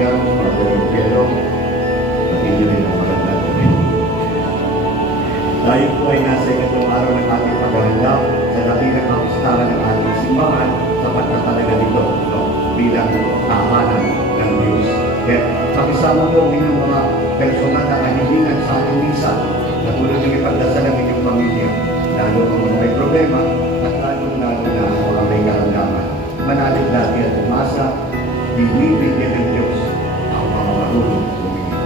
Adrian, Father Piero, pati niyo rin ang magandang gabi. Tayo po ay nasa ikatlong araw ng ating paghahanda sa dakilang kapistahan ng ating simbahan sapagkat talaga dito bilang tahanan ng Diyos. Kaya pakisama po ang inyong mga personal na kahilingan sa ating misa na tulad ng ipagdasal ng inyong pamilya, lalo ang mga may problema at lalo na mga may karamdaman. Manalig lagi at umasa, binibigyan ng Diyos ang mga marunong tumingin.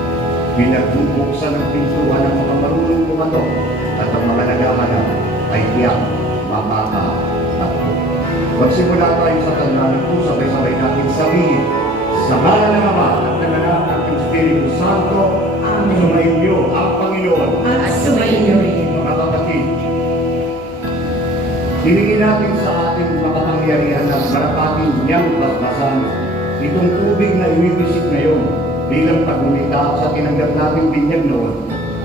Pinagbubuksan ng pintuan ng mga marunong tumato at ang mga naghahanap ay tiyak makakatakbo. Magsimula tayo sa tandaan po, sabay-sabay natin sabihin, sa ngalan ng Ama at ng Anak at ng Espiritu Santo, Amen. sumainyo ang Panginoon. At sumainyo rin. Mga kapatid, hilingin natin sa ating makapangyarihan na marapatin niyang basbasan itong tubig na iwibisit ngayon bilang pagmumita sa tinanggap nating binyag noon.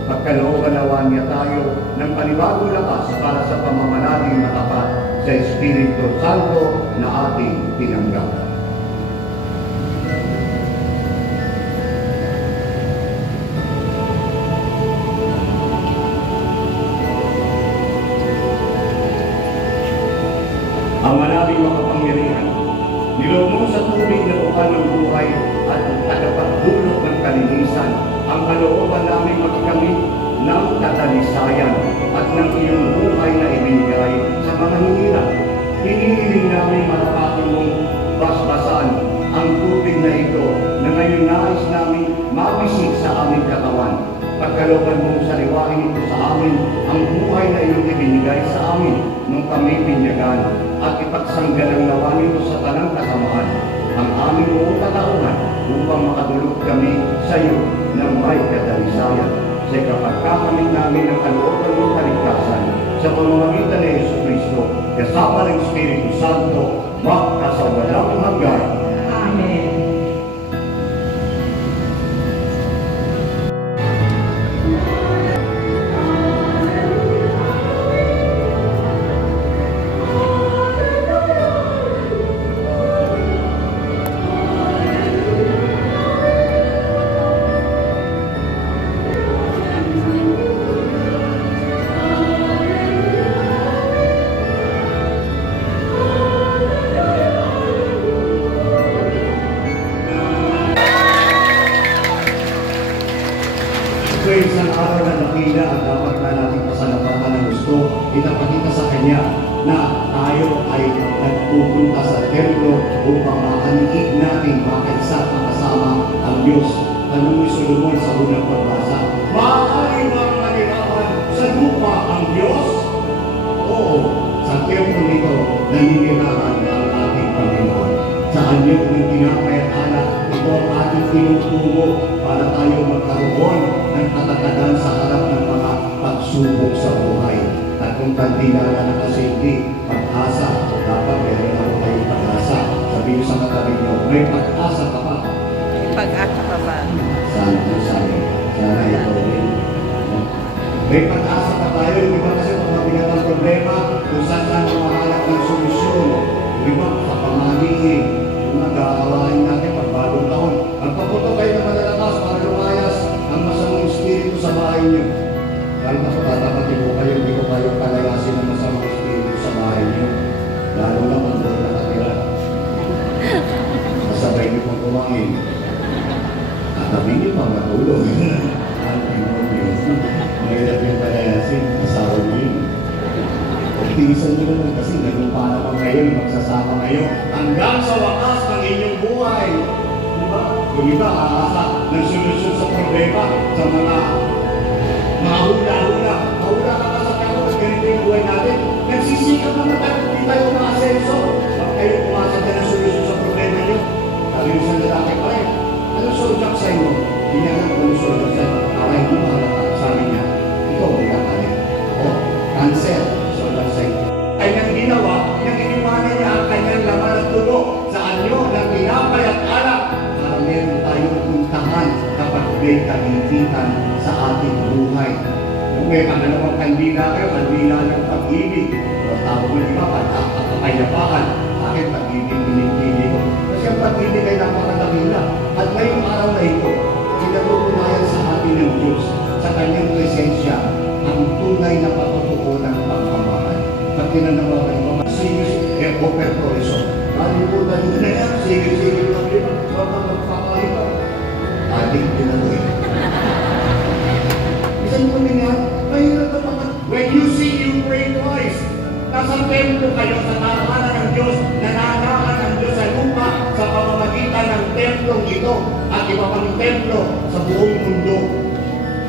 Pagkalooban nawa niya tayo ng panibagong lakas para sa pamamanaling na tapat sa Espiritu Santo na ating tinanggap. Ang manabing makapangyarihan, niloob mo sa tubig na bukan ng buhay at tagapagdulot ng kalinisan, ang kalooban namin magkamit ng katalisayan at ng iyong buhay na ibinigay sa mga hirap. Hinihiling namin marapatin mong basbasan ang tubig na ito na ngayon nais namin mabisig sa aming katawan. Pagkalooban mong sariwain ito sa amin ang buhay na iyong ibinigay sa amin nung kami pinyagan at ipagsanggalang nawa nito sa tanang kasamahan ang aming buong katauhan upang makadulog kami sa iyo ng may katalisayan sa kapagkakamit namin ng kalooban ng kaligtasan sa pamamagitan ni Yesu Cristo kasama ng Espiritu Santo magkasawalang hanggan. Amen. Ito ay isang araw na nakila at dapat na natin pasalamatan ng gusto. Ipakita sa Kanya na tayo ay nagpupunta sa templo upang makaniig natin makaisa at makasama ang Diyos. Tanong ni Solomon sa unang pagbasa, maaari bang manirapan sa lupa ang Diyos? Oo, sa templo nito naninirahan ang ating Panginoon. Sa anyo ng tinapay at alak, ito ang ating tinutubo para tayo magkaroon ng katatagan sa harap ng mga pagsubok sa buhay. At kung kandilala na kasi hindi pag-asa, dapat meron ako kayong pag-asa. Sabihin sa katabi nyo, may pag-asa ka pa. Pag-asa pa ba? Sana ito din. May pag-asa pa tayo, di ba kasi kung mabigat ang problema, kung saan tayo mahanap ng solusyon, di ba, sa pamalihin, kung nag-aawain natin pagbagong taon, magpaputo kayo ng malalakas para lumayas ang masamang espiritu sa bahay niyo. Kahit ako tatapatin ko kayo, hindi ko kayo palayasin ng masamang espiritu sa bahay niyo. Lalo na kung doon nakatira. Masabay niyo pang kumain. Tatabi niyo pang matulog. Ang demonyo. Mahirap yung palayasin. Asawa niyo yun. Tiisan nyo naman kasi nagumpa naman kayo, magsasama kayo hanggang sa wakas ng inyong buhay. Diba? Yung iba, aasa ng solusyon sa problema sa mga hula-hula. Mahula ka ka sa kamo, ganito yung buhay natin. Nagsisikap naman tayo, hindi tayo maasenso. Pag kayo pumasa dyan ang solusyon sa problema nyo, sabi mo sa lalaki pa rin, anong solusyon sa inyo? Hindi niya alam kung anong solusyon sa inyo. Aray mo, sabi niya, ito, hindi ka tayo. Ako, cancer. Ay nang ginawa, nang iniwanan niya ang kanyang laman at dugo sa anyo ng tinapay at alak para meron tayong puntahan kapag may kagigitan sa ating buhay. Kung may pangalawang kandila kayo, kandila ng pag-ibig, o tawag mo iba, kapayapaan, aking pag-ibig pinipili ko. Kasi ang pag-ibig ay napakadakila at ngayong magpapakita. Adik din ako eh. Isang mo niya, mahirap na naman. When you see you pray twice, nasa templo kayo sa tahanan ng Diyos, nananahan ng Diyos sa lupa sa pamamagitan ng templong ito at iba pang templo sa buong mundo.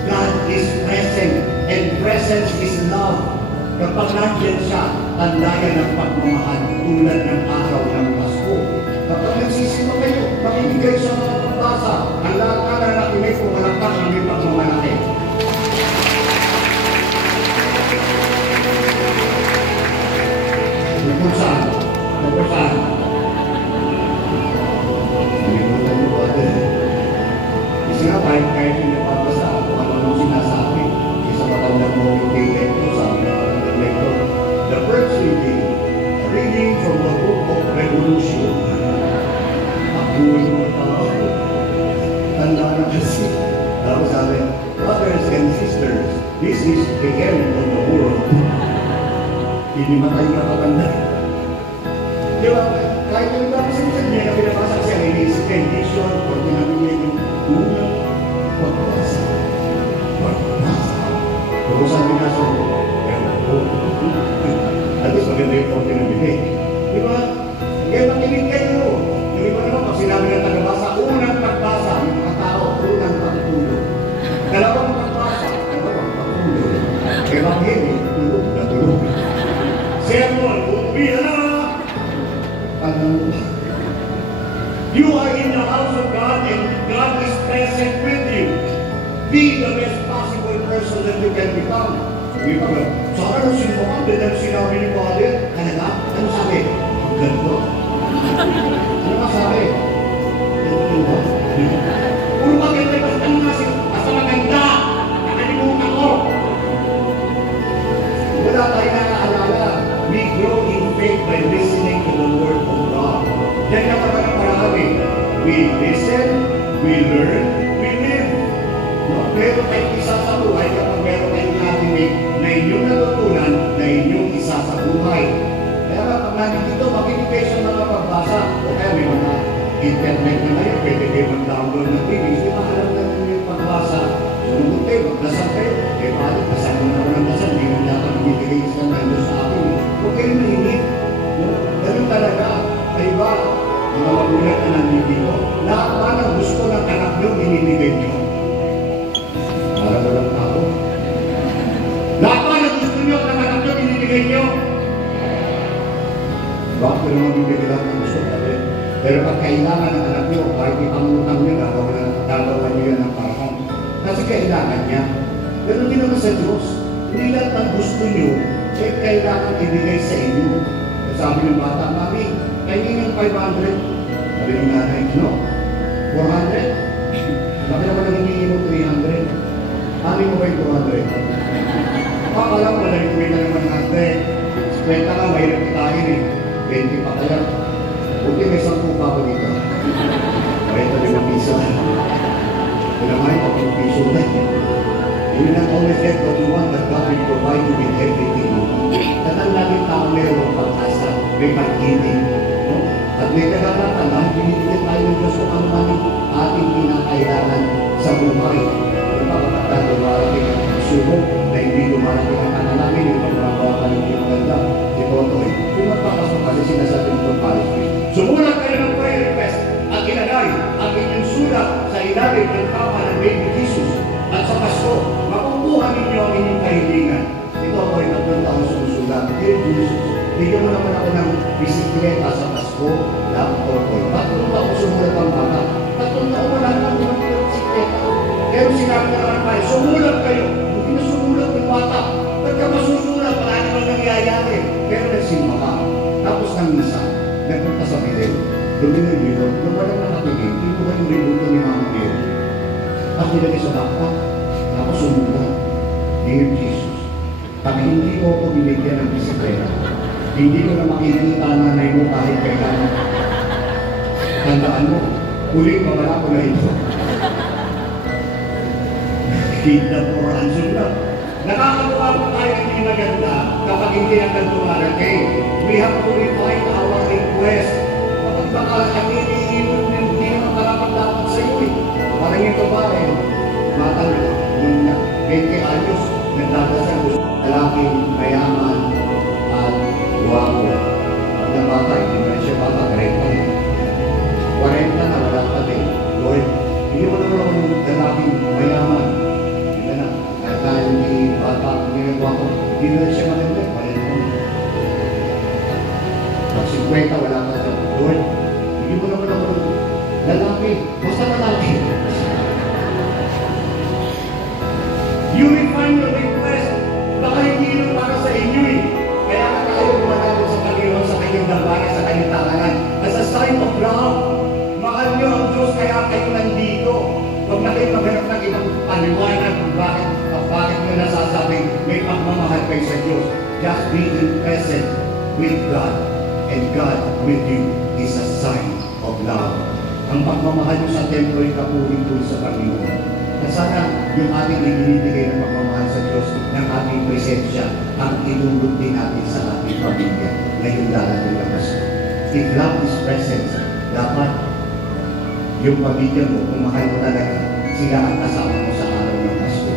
God is present and presence is love. Kapag nandiyan siya, tanda yan ng pagmamahal tulad ng araw ng Pasko. Kapag nagsisimba kayo, makikigay sa mga pagbasa, ang lahat na nakinig kung malakang aming pagmamalaki. Tungkol saan? Tungkol saan? Nalimutan mo ba din? Kasi nga kahit yung napapasa, kung ano sinasabi, isa matandang mo yung lector, sabi na ng lector, the first reading from the book of Revolution. Abuhin mo tao. Tanda na kasi. Tapos sabi, brothers and sisters, this is the end of the world. Hindi matay na katanda. Di ba? Kahit yung tapos sa niya na pinapasa siya, inisip ka edition, o pinamigay yung unang pagbasa. Pagbasa. Pero sabi nga sa ewan ko. At least maganda yung konti na bigay. Di ba? Kaya makinig kayo. Di ba naman, pag sinabi ng tagabasa, unang pagbasa, yung mga tao, unang pagtulog. Dalawang pagbasa, dalawang pagtulog. Kaya makinig, tulog na tulog. Sermon, umihan na! You are in the house of God and God is present with you. Be the best possible person that you can become. Hindi pa ba? Saka nung sinubukan, dahil sinabi ni Father, talaga? Ano sabi? Ganto? Ano ka sabi? Ganto ba? Puro maganda yung basta nga siya. Basta maganda! Nakalimutan ko! Wala tayo nakaalala. We grow in faith by listening to the Word of God. Yan ang parami. We listen, we learn, we live. No? Pero kahit isa sa buhay, kapag meron kayong narinig na inyong natutunan, na inyong isa sa buhay. Kaya kapag nandito, makinig kayo sa mga pagbasa. O kaya may mga internet na ngayon, pwede kayo mag-download ng videos. Di ba alam na yung pagbasa? Sumunod kayo, magdasal kayo. Kaya paano, kasal mo naman ang dasal, hindi mo yata nabibigay sa nandun sa akin. Huwag kayo mahinig. No? Ganun talaga. Ay ba, mga magulat na nandito, lahat ba ng gusto ng anak nyo, binibigay nyo? Para walang tao. Lahat ba ng gusto nyo ng anak nyo, binibigay nyo? Bakit ko naman bibigay lahat ng gusto natin? Pero pag kailangan ng anak nyo, kahit ipangutang nyo, gagawa nyo yan ng parang. Kasi kailangan niya. Pero hindi naman sa Diyos. Hindi lahat ng gusto nyo, eh kailangan ibigay sa inyo. Sabi ng bata, Mami, kainin ng 500. Sabi ng nanay, no? 400? Bakit naman nagiging mo 300? Mami mo ba yung 200? Akala ko na yung kumita ng 100. Kwenta ka, mahirap kitain eh. 20 pa kaya. Buti may 10 pa ako dito. Kwenta 5 piso. Pinamay, 10 piso na. You will not always get what you want, but God will provide you with everything you need. Tatandaan tao mayroong pag-asa, may pag-ibig. No? At may kagagatan, binibigyan tayo ng Diyos kung ano man yung ating kinakailangan sa buhay. Yung pagkakata, dumarating ang subok na hindi dumarating ang anak namin, yung pagmagawa ka ng maganda, si Totoy. Yung magpapasok kasi sinasabi nitong Paris Christ. Sumulat kayo ng prayer request at ilagay ang inyong sulat sa ilalim ng kama ng Baby Jesus. At sa Pasko, makukuha ninyo ang inyong kahilingan. Ito ako ay 3 taong sumusulat. Dear Jesus, bigyan mo naman ako ng bisikleta sa Pasko, laptop ko. 3 taong sumulat ang bata. 3 taong wala naman ng bisikleta. Pero sinabi na naman tayo, sumulat kayo. Hindi na sumulat ng bata. Pagka masusulat, wala naman nangyayari. Pero nagsimba ka. Tapos ng misa, nagpunta sa Bidel. Doon yung libon. Kung walang nakatingin, kinuha yung libon ni Mama Mary. At nilagay sa backpack, tapos sumulat. Dear Jesus, pag hindi ko ako binigyan ng bisikleta, hindi ko na makikita ang nanay mo kahit kailangan. Tandaan mo, huling mawala ko na ito. Kidnap or ransom na. Nakakagawa po tayo hindi maganda kapag hindi natin tumarating. We have to refine our request. Kapag baka hindi naman karapat dapat ginagawa ko, hindi na siya maganda, palit ko. Pag 50, wala ka sa Lord, hindi mo naman ako lalaki, basta lalaki. You refine your request, baka hindi yun para sa inyo eh. Kaya ka tayo gumanapot sa Panginoon sa kanyang dambayan, sa kanyang tahanan. As a sign of love, mahal niyo ang Diyos kaya kayo nandito. Huwag na kayo maghanap ng ibang paliwanag kung bakit nyo nasasabing may pagmamahal kayo sa Diyos. Just be in present with God, and God with you is a sign of love. Ang pagmamahal nyo sa templo ay kapuling-puling sa Panginoon. Na sana yung ating ibinibigay ng pagmamahal sa Diyos ng ating presensya ang inulog din natin sa ating pamilya ngayong darating na Pasko. If love is present, dapat yung pamilya mo, kung mahal mo talaga, sila ang kasama mo sa araw ng Pasko.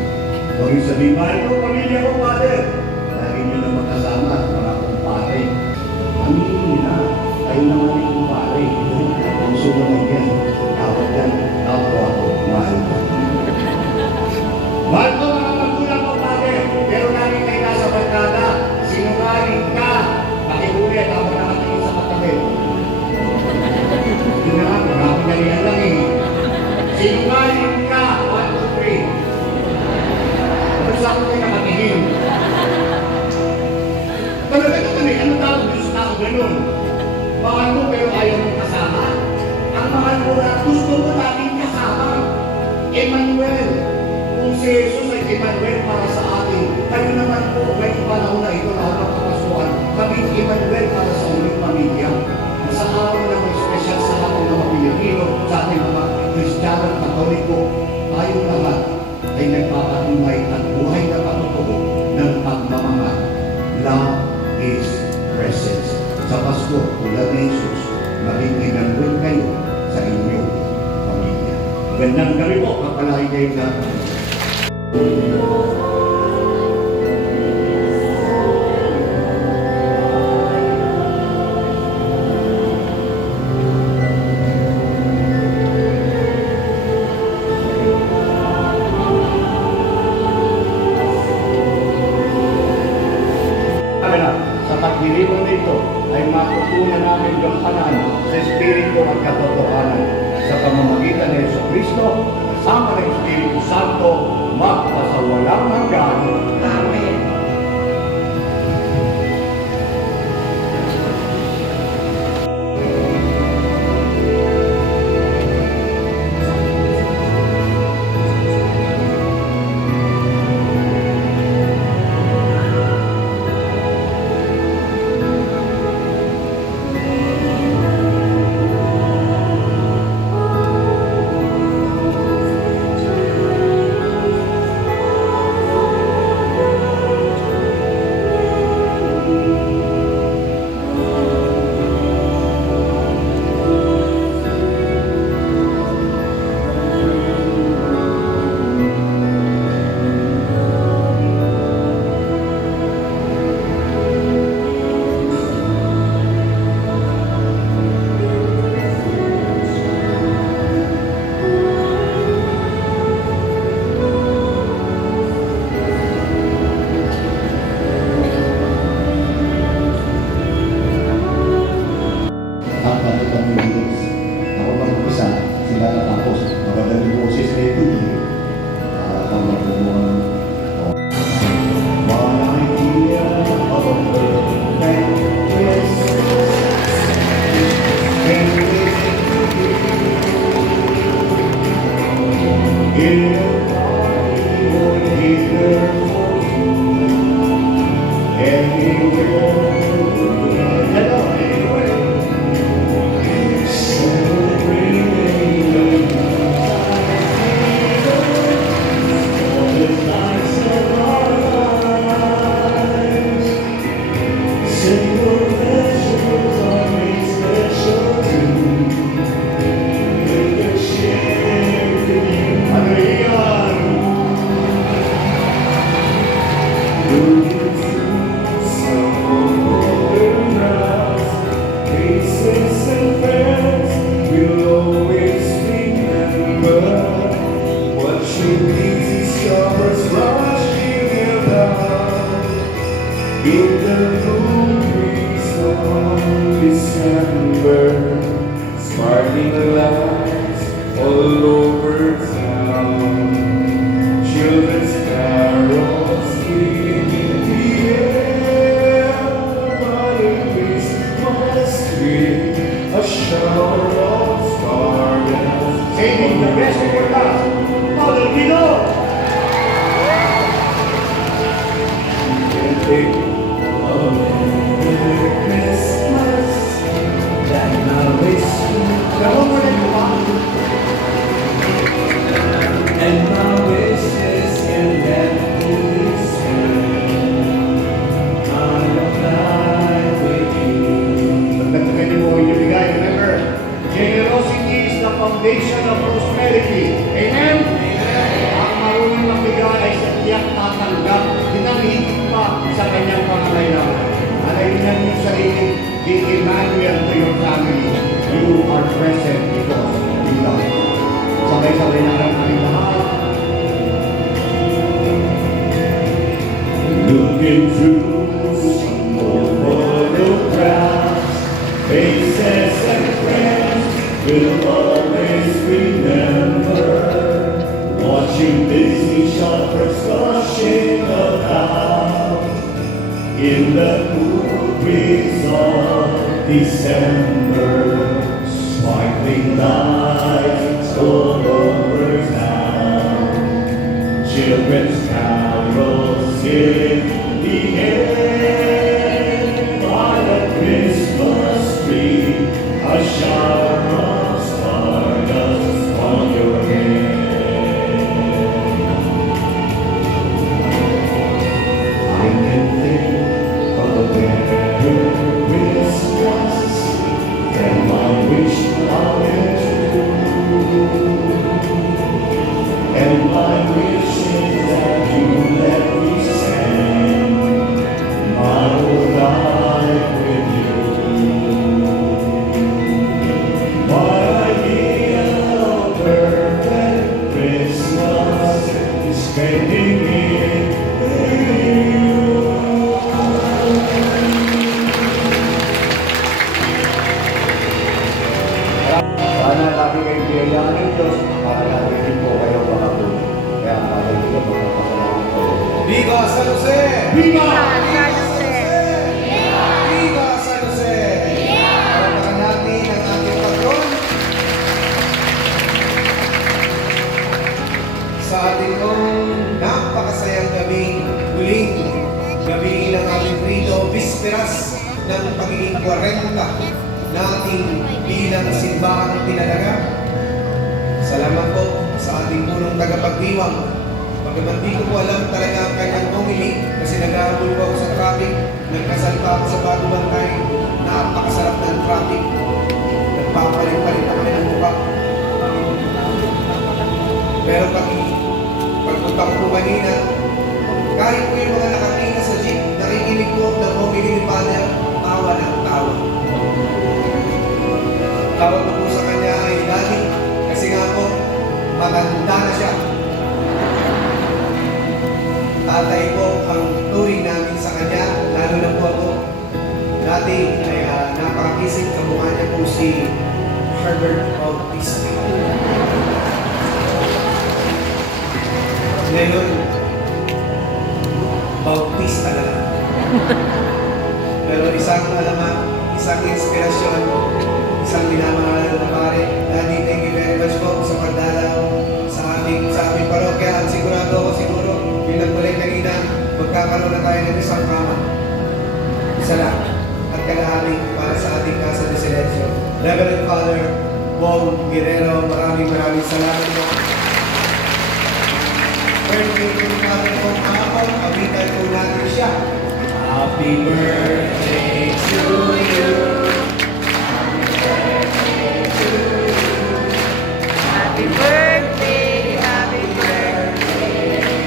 Huwag yung sabihin, mahal ko, pamilya ko, Father. Lagi nyo na magkasama, mga kumpare. Aminin nila, kayo naman yung kumpare. Ang sumunod yan, tawag yan, ako ako, mahal ko. Mahal ko, mga magulang ko, Father. Pero lagi kayo nasa barkada, sinungaling ka. Pakiulit, ako nakatingin sa katabi. Hindi na nga, maraming nalihan lang eh. Sinungaling ka, 1, 2, 3. Basta ako kayo nakatingin. Talaga naman eh, ano tawag Diyos na ako ganun? Mahal mo pero ayaw mong kasama. Ang mahal mo na gusto mo natin kasama. Emmanuel. Kung si Jesus ay Emmanuel para sa atin, kayo naman po, ngayong panahon na ito na magkakasuhan, kami Emmanuel para sa uling pamilya. Sa araw na may special sa ating mga Pilipino, sa ating mga Kristiyano at Katoliko, tayo lahat ay nagpapatunay at buhay na patotoo ng pagmamahal. Love is presence. Sa Pasko, tulad ni Jesus, maging Emmanuel kayo sa inyong pamilya. Gandang gabi po, kapalain kayo lahat. Sa pagdiriwang nito ay matutunan namin gampanan sa Espiritu at katotohanan sa pamamagitan ni Jesucristo kasama ng Espiritu Santo magpasawalang hanggan. Amen. In the movies of December, sparkling lights all over town, children's carols in the air, by a Christmas tree, a shower of stardust. Saving the best for last. Father Pino! Dagdagan niyo po yung ibigay. Remember, generosity is the foundation of prosperity. Amen? Ang marunong magbigay ay sa tiyak tatanggap. Hinamigit pa sa kanyang pangangailangan. Alayin niyo yung sarili. Give Emmanuel to your family. You are present because you love. Sabay-sabay na lang kami lahat. Looking through some old photographs, faces and friends will always remember. Watching Disney shoppers rushing about in the cool breeze of December, sparkling lights all over town, children's carols in the air, by a Christmas tree, a shower of stardust on your head. I can think of a better Christmas than my wish I'll get true. And my wish is that you let me spend my whole life with you. My idea of perfect Christmas is spending it with you. Sana lagi kayong biyayaan ng Diyos para lagi din po kayo makatulog. Kaya Father Pino, magpapasalamat po. Viva San Jose! Viva! Viva San Jose! Palakpakan natin ang ating patron sa ating napakasayang gabing huling gabi ng ating rito, bisperas ng pagiging 40 na ating bilang simbahang tinalaga. Salamat po sa ating punong tagapagdiwang. Bagamat di ko po alam talaga ang kanyang homily kasi nag-aabol po ako sa traffic, nagkasalpa ako sa bago bantay, napakasarap ng traffic, nagpapalit-palit na kami ng mukha. Pero pagpunta ko po kanina, kahit po yung mga nakatingin sa jeep, nakikinig po ng homily ni Father, tawa ng tawa. Tawag ko po sa kanya ay Daddy, kasi nga po, matanda na siya. Tatay po ang turing namin sa kanya, lalo na po ako. Dati ay napakakisip, kamukha niya po si Herbert Bautista. Ngayon, Bautista na lang. Pero isang alaman, isang inspirasyon, isang minamahal na pare. Daddy, thank you very much po sa pagdalaw sa aming parokya. At sigurado ako yung nagmulay kanina, magkakaroon na tayo ng isang kama. Isa lang. At kalahati para sa ating Casa de Silencio. Reverend Father Bong Guerrero, maraming salamat po. Birthday po natin po kahapon, awitan po natin siya. Happy birthday to you. Happy birthday, happy birthday.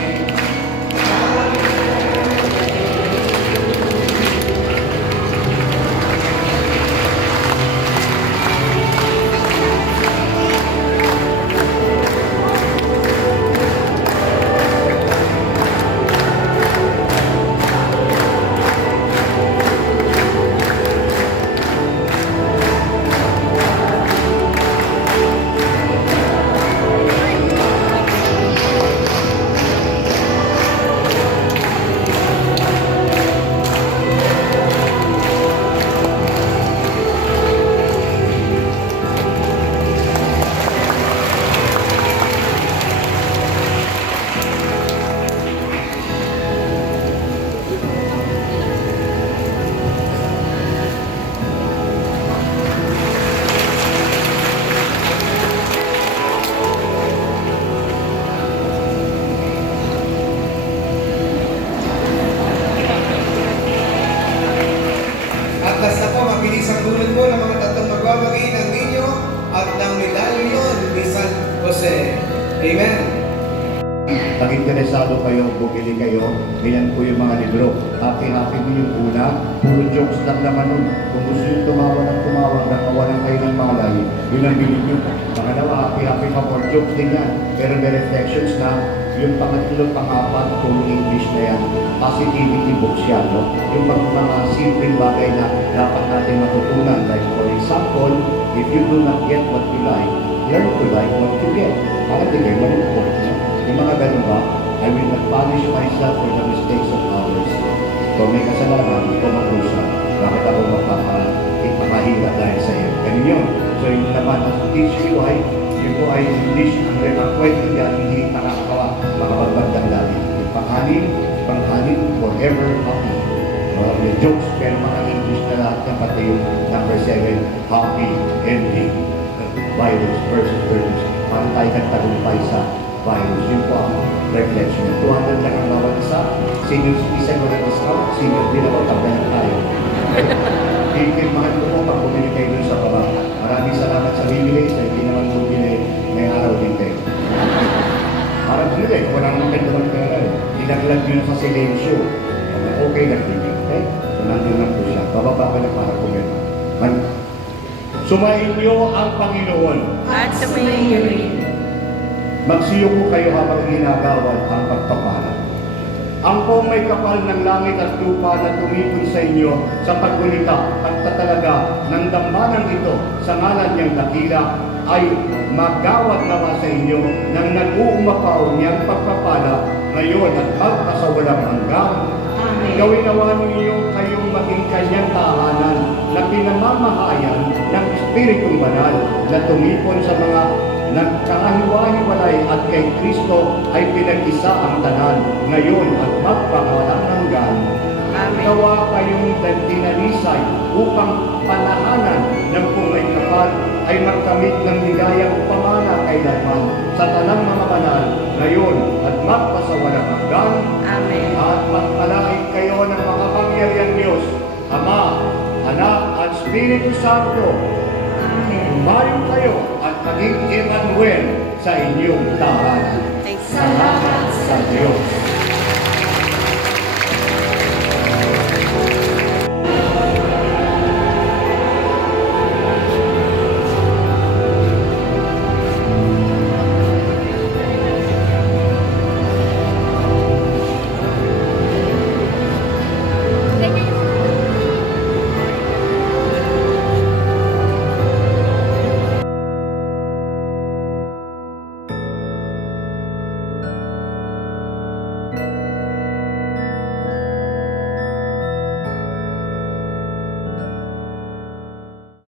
Amen. Pag interesado kayo, bumili kayo, ganyan po yung mga libro. Happy-happy mo yung una, puro jokes lang naman nun. Kung gusto yung tumawa hanggang mawalan kayo ng malay, yun ang bilhin nyo. Pangalawa, happy-happy pa more jokes din yan. Pero may reflections na yung pangatlo, pangapat, kung English na yan, positivity books yan, no? Yung mga simpleng bagay na dapat natin matutunan. Like for example, if you do not get what you like, learn to like what you get. Bakit di kayo malulungkot, no? Yung mga ganun ba, I will not punish myself for the mistakes of others. Kung may kasalanan, hindi ko magrusa. Bakit ako magpapahirap dahil sa iyo? Ganun yun. So yung naman ang teach you ay, yun po ay English, ang kwento niya, hindi nakakawa, makapagbagdang dati. Yung pang-anim, forever happy. Yung jokes, pero mga English na lahat ng pati yung number 7, happy ending. Virus versus virus. Paano tayo nagtagumpay sa virus? Yun po ang reflection. 200 lang ang bawat isa. Senior citizen o discount. Senior din ako, tablayan tayo. Mahal ko po pag bumili kayo dun sa baba. Maraming salamat sa bibili. Sa hindi naman bumili, may araw din kayo. Parang bumili. Wala naman kayo naman pera. Dinaglag yun sa silensyo. Okay lang din yun. Okay? So nandun lang po siya. Bababa ko na para bumili. Sumayin niyo ang Panginoon. At sumayin rin. Magsiyo ko kayo habang ginagawad ang pagpapala. Ang pong may kapal ng langit at lupa na tumipon sa inyo sa paggunita at tatalaga ng dambanang ito sa ngalan niyang dakila ay magawad naman sa inyo ng nag-uumapaw niyang pagpapala ngayon at magpasawalang hanggang. Gawin nawa ninyo kayong maging kanyang tahanan na pinamamahayan ng Espiritong Banal na tumipon sa mga nagkakahiwa-hiwalay at kay Kristo ay pinag-isa ang tanan ngayon at magpakawalang hanggan. Amen. Gawa kayong dinalisay upang panahanan ng kung may kapal ay magkamit ng ligayang pamana kailanman sa tanang mga banal ngayon at magpasawalang hanggan. Amen. At magpalain kayo ng makapangyariang Diyos, Ama, Anak at Espiritu Santo. Amen. Umayo kayo at maging Emmanuel sa inyong tahanan. Thanks. Salamat sa Diyos.